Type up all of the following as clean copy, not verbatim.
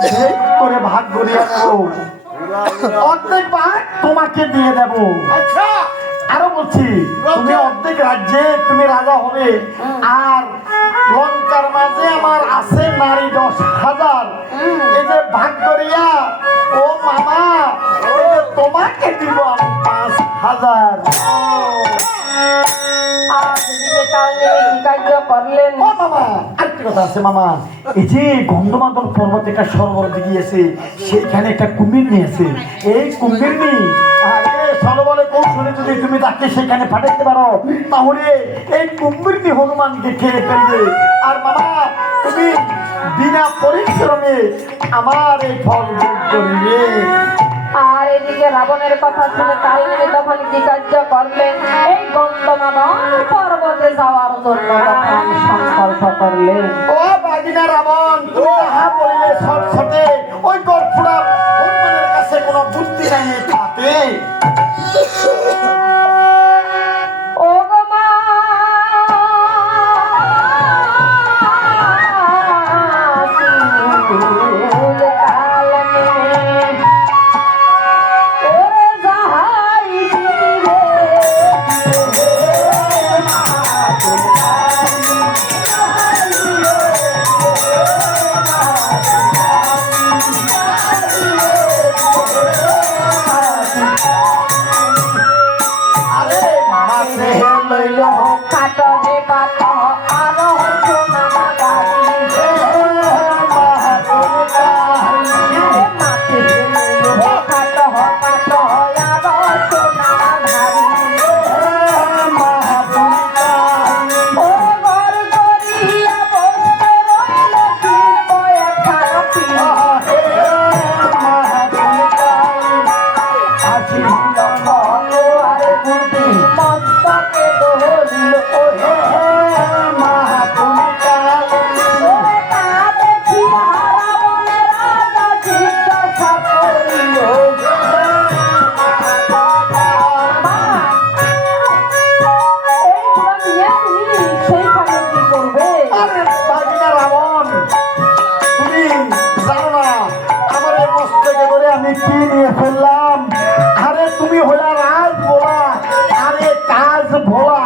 অর্ধেক করে ভাগ করিয়া দেব, অর্ধেক ভাগ তোমাকে দিয়ে দেব। আচ্ছা আরো বলছি, তুমি অর্ধেক রাজ্যে তুমি রাজা হবে, আর লঙ্কার মাঝে আমার আছে নারী 10,000, এই যে ভাগ করিয়া ও মামা এই যে তোমাকে দিব আমি 5,000। করলেন ও মামা, আরেকটা কথা আছে মামা, এই যে গন্ধমাদল পর্বত একটা সরোবরে গিয়েছে, সেইখানে একটা কুমির নিয়েছে। এই কুমির নি আরে সরোবরে কৌশলে যদি তুমি তাকে সেখানে পাঠাতে পারো, তাহলে এই কুমির নি হনুমানকে খেয়ে ফেলবে। আর মামা তুমি বিনা পরিশ্রমে আমার এই ফল ভোগ করিবে। আর এদিকে রাবণের কথা শুনে কালনে তখন কি কার্য করলেন, এই গন্ধমাদন পর্বতে যাওয়ার জন্য তখন সংকল্প করলেন। ও বাগিনা রাবণ, তুমি যাহা বলিলে সরসতে, ওই গরফুড়া হনুমানের কাছে কোনো বুদ্ধি নাই থাকে। ও গো মা কি নিয়ে ফেললাম? আরে তুমি হইলা রাজ ভোলা, আরে কাজ ভোলা,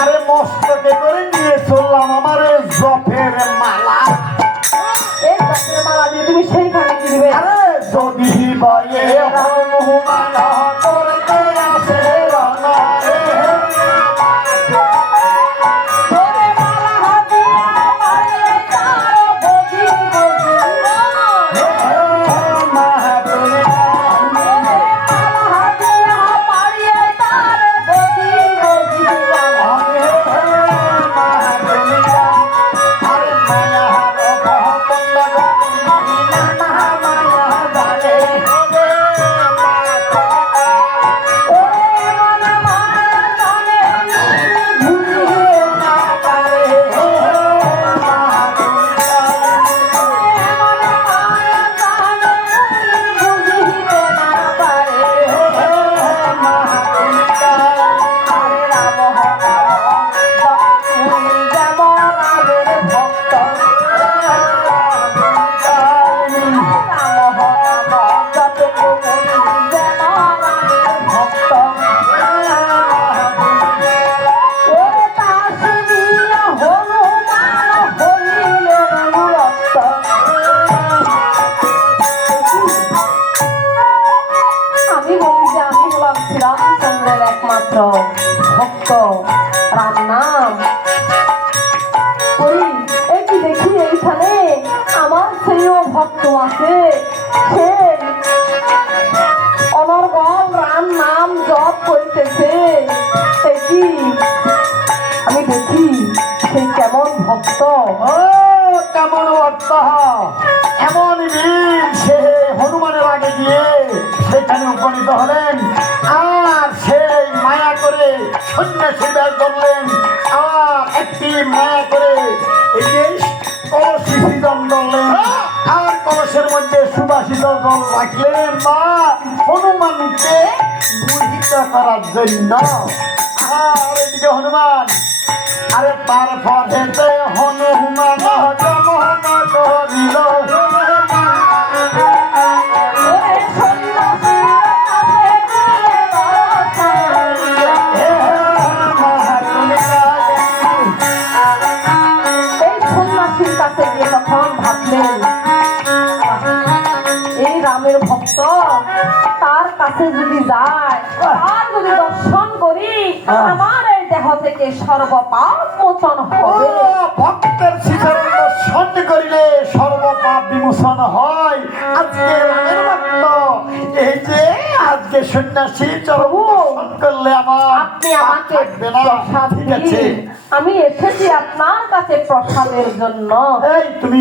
আরে মস্তকে করে নিয়ে চললাম আমার জফের মালা। এই জফের মালা দিয়ে তুমি সেইখানে কি দিবে? আরে যদি বয়ে হনুমান করতে আসে রণা রে, ভক্ত রাম নাম করি। এই কি দেখি এইখানে আমার সেও ভক্ত আছে, সে অনর্গল রাম নাম জপ করিতেছে। সে কি আমি দেখি সে কেমন ভক্ত। ও কেমন ভক্ত, এমন বীর সে হনুমানের আগে গিয়ে সেখানে উপনীত হলেন, আর সেই মায়া করে সন্ন্যাসী বেশ ধরলেন, আর একটি মায়া করে এই যে কলসি সৃজন করলেন, আর কলসের মধ্যে সুবাসিত জল রাখলেন বা হনুমানকে মোহিত করার জন্য। আর এদিকে হনুমান, আরে তারপর হেতে হনুমান জমন করিল কাছে যদি যায় আর যদি দর্শন করি আমার এই দেহ থেকে সর্বপাপ মোচন হবে। ভক্তের শিখরণ দর্শন করিলে সর্বপাপ বিমোচন হয়। আজকে রামের ভক্ত এই যে আজকে সন্ন্যাসী চরবু করলে আমার আপনি আমাকে থাকবে না। প্রসাদ ঠিক আছে, দিন। আমি এসেছি আপনার কাছে প্রসাদের জন্য। এই তুমি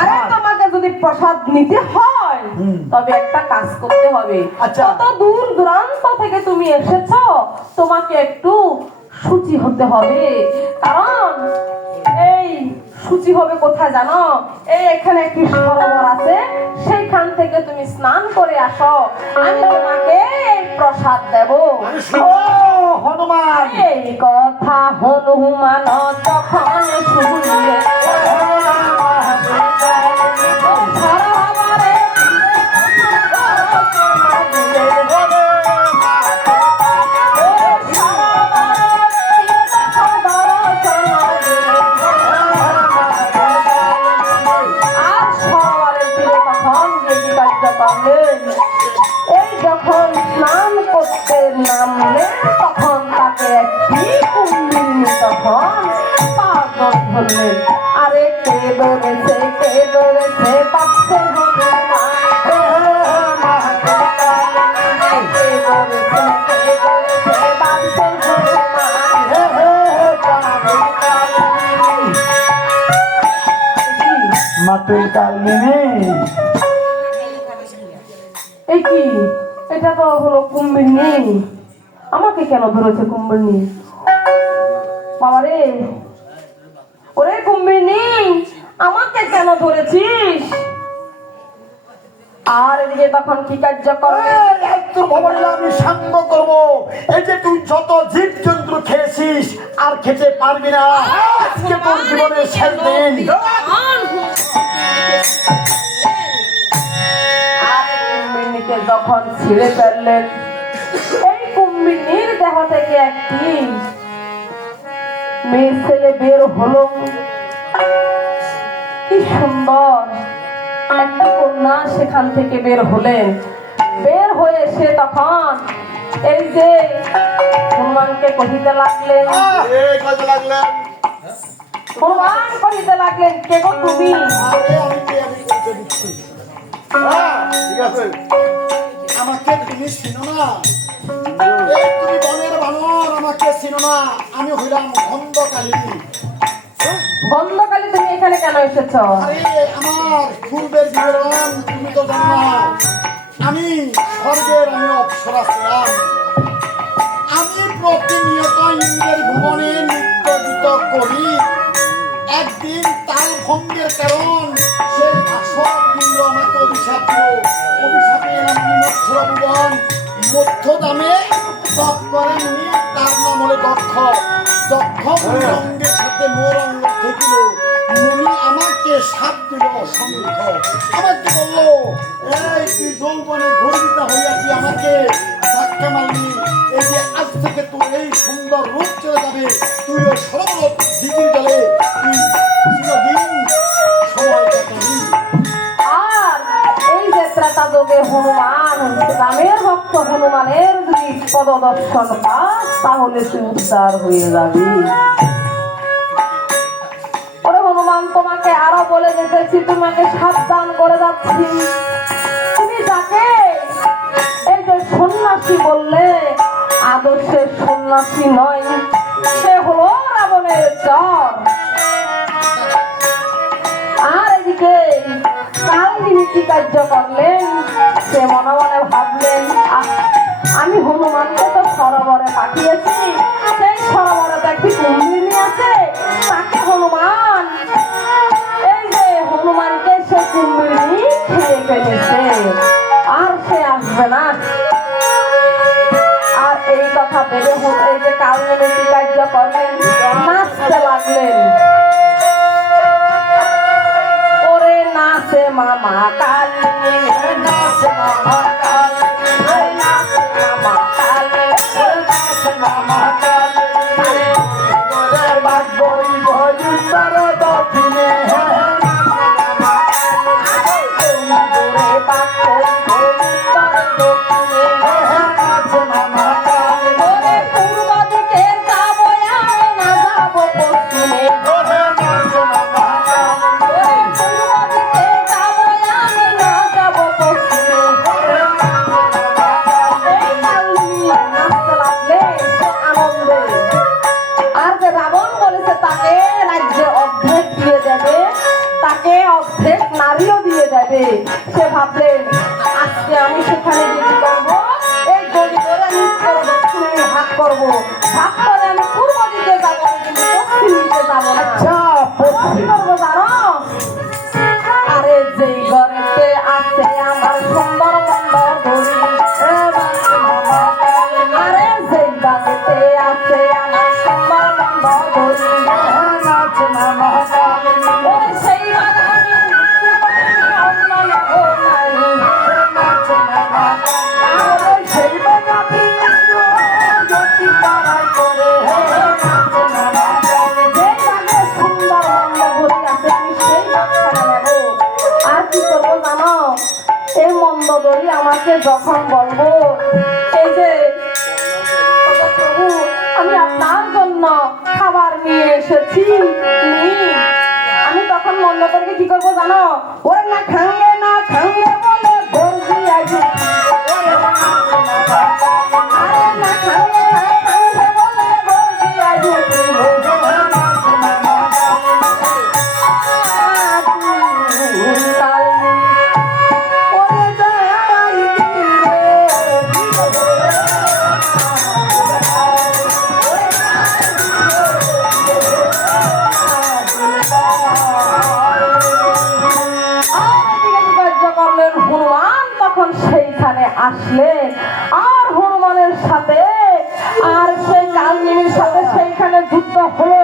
আরে প্রসাদ তোমাকে যদি প্রসাদ নিতে হয় তবে একটা কাজ করতে হবে। আচ্ছা। কত দূর দূরান্ত থেকে তুমি এসেছো, তোমাকে একটু শুচি হতে হবে। কারণ এই শুচি হবে কোথায় জানো? এই এখানে একটি সরোবর আছে, সেইখান থেকে তুমি স্নান করে আসো, আমি তোমাকে এই প্রসাদ দেব। ও হনুমান, এই কথা হনুমান যখন শুনলে এই যখন স্নান করতে নামলে তখন তাকে একটি কুম্ভিনী তখন পাগল ধরলেন। আরে কে ধরেছে পাচ্ছে মাতুল কালমিনী, এই কি? এটা তো হলো কুম্ভিনী। আমাকে কেন ধরেছে কুম্ভিনী? বাবারে, ওরে কুম্ভিনী, আমাকে কেন ধরেছিস? আর এদিকে তখন কি কার্য করবে? তোর ভবনে আমি সাঙ্গ করবো। এই যে তুই যত জীব জন্তু খেয়েছিস আর খেতে পারবি না। আজকে তোর জীবনের শেষ দিন। আর কুম্ভিনীকে যখন ছিঁড়ে ফেললেন, এই কুম্ভিনীর দেহ থেকে একটি মেয়ে ছেলে বের হলো। কি সুন্দর একটি কন্যা সেখান থেকে বের হলেন। বের হয়ে সে তখন এই যে হনুমানকে কহিতে লাগলেন, হনুমান কহিতে লাগলেন, কে গো তুমি? আমাকে তুমি চিনো না? এই তুমি বনের বানর, আমাকে চিনো না? আমি হইলাম খন্দকালিনী। বন্ধকালে তুমি এখানে কেন এসেছো? আরে আমার পূর্বের বিবরণ তুমি তো জানো না। আমি স্বর্গের অপ্সরা ছিলাম। আমি প্রতিনিয়ত ইন্দ্রের ভুবনে নৃত্য গীত করি। একদিন তাল ভঙ্গের কারণ সেই আসর ইন্দ্র আমাকে অভিশাপ দিল। অভিশাপে এলাম নিমজ্জর ভুবন, মধ্য দামে তপ করেননি, তার নাম হলে দক্ষ। দক্ষ অঙ্গের সাথে মোর অঙ্গ থেকিল। মুনি আমাকে সাপ দিল অসংখ্য। আমাকে বললো, এই তুই যৌবনে গর্বিত হইয়া তুই আমাকে ধাক্কা মারলি। এই যে আজ থেকে তোর এই সুন্দর রূপ চলে যাবে, তুই ওই সরোবর দিদির জলে তুই চিরদিন সময় কাটাবি। আর এই যে ত্রেতা যুগে হনুমান, রামের ভক্ত হনুমানের যদি পদদর্শন পাস তাহলে তুই উদ্ধার হয়ে যাবি। ওরে হনুমান, তোমাকে আরো বলে যেতেছি, তোমাকে সাবধান করে যাচ্ছি। তুমি যাকে এই যে সন্ন্যাসী বললে, আদর্শের সন্ন্যাসী নয়, সে হলো রাবণের চর। আর এদিকে কালদিনী কি কার্য করলেন? সে মনে মনে ভাবলেন, আমি হনুমানকে তো সরোবরে পাঠিয়েছি, সেই সরোবরে তো একটি কুম্ভিনী আছে, তাকে হনুমান এই যে হনুমানকে সে কুম্ভিনী খেয়ে ফেলেছে, আর সে আসবে না। আর এই কথা ভেবে এই যে কালদিনী কি কার্য করলেন? নাচতে লাগলেন। ওরে নাচে মামা কালদিনী, নাচে মামা কালদিনী, নাচে মামা কালদিনী, নাচে মামা কালদিনী, ওরে বাগবই বই তার দক্ষিণে, ওরে বাগবই বই তার দক্ষিণে। সে ভাবলেন আজকে আমি সেখানে গিয়ে কি করবো, এই দড়ি ধরে আমি উত্তর দক্ষিণে আমি ভাগ করবো, ভাগ করে আমি পূর্ব দিকে যাবো কিন্তু পশ্চিম দিকে যাবো না। যা কি করবো জানো? আরে যেই ঘরেতে আছে আমার সুন্দর বন্দর দড়ি, আরে যেই বাড়িতে আছে আমার সুন্দর বন্দর দড়ি, ওই সেই বাগানে অন্য লোক নাই, ওই সেই বাগানে যেই বাগে সুন্দর বন্দর দড়ি আছে আমি সেই বাগানে নেবো। আর কি করবো জানো? এই মন্দ দড়ি আমাকে যখন বলবো এই যে ওগো প্রভু আমি আপনার জন্য খাবার নিয়ে এসেছি আমি তখন মন্দ দড়িকে কি করবো জানো? ওরে না খাঙ্গে বলে গর্জি আইবি, আরে না খাঙ্গে বলে গর্জি আইবি, ওরে যাই করলেন। হনুমান তখন সেইখানে আসলেন আর হনুমানের সাথে আর সেই কালমিনীর সাথে সেইখানে যুদ্ধ হলো।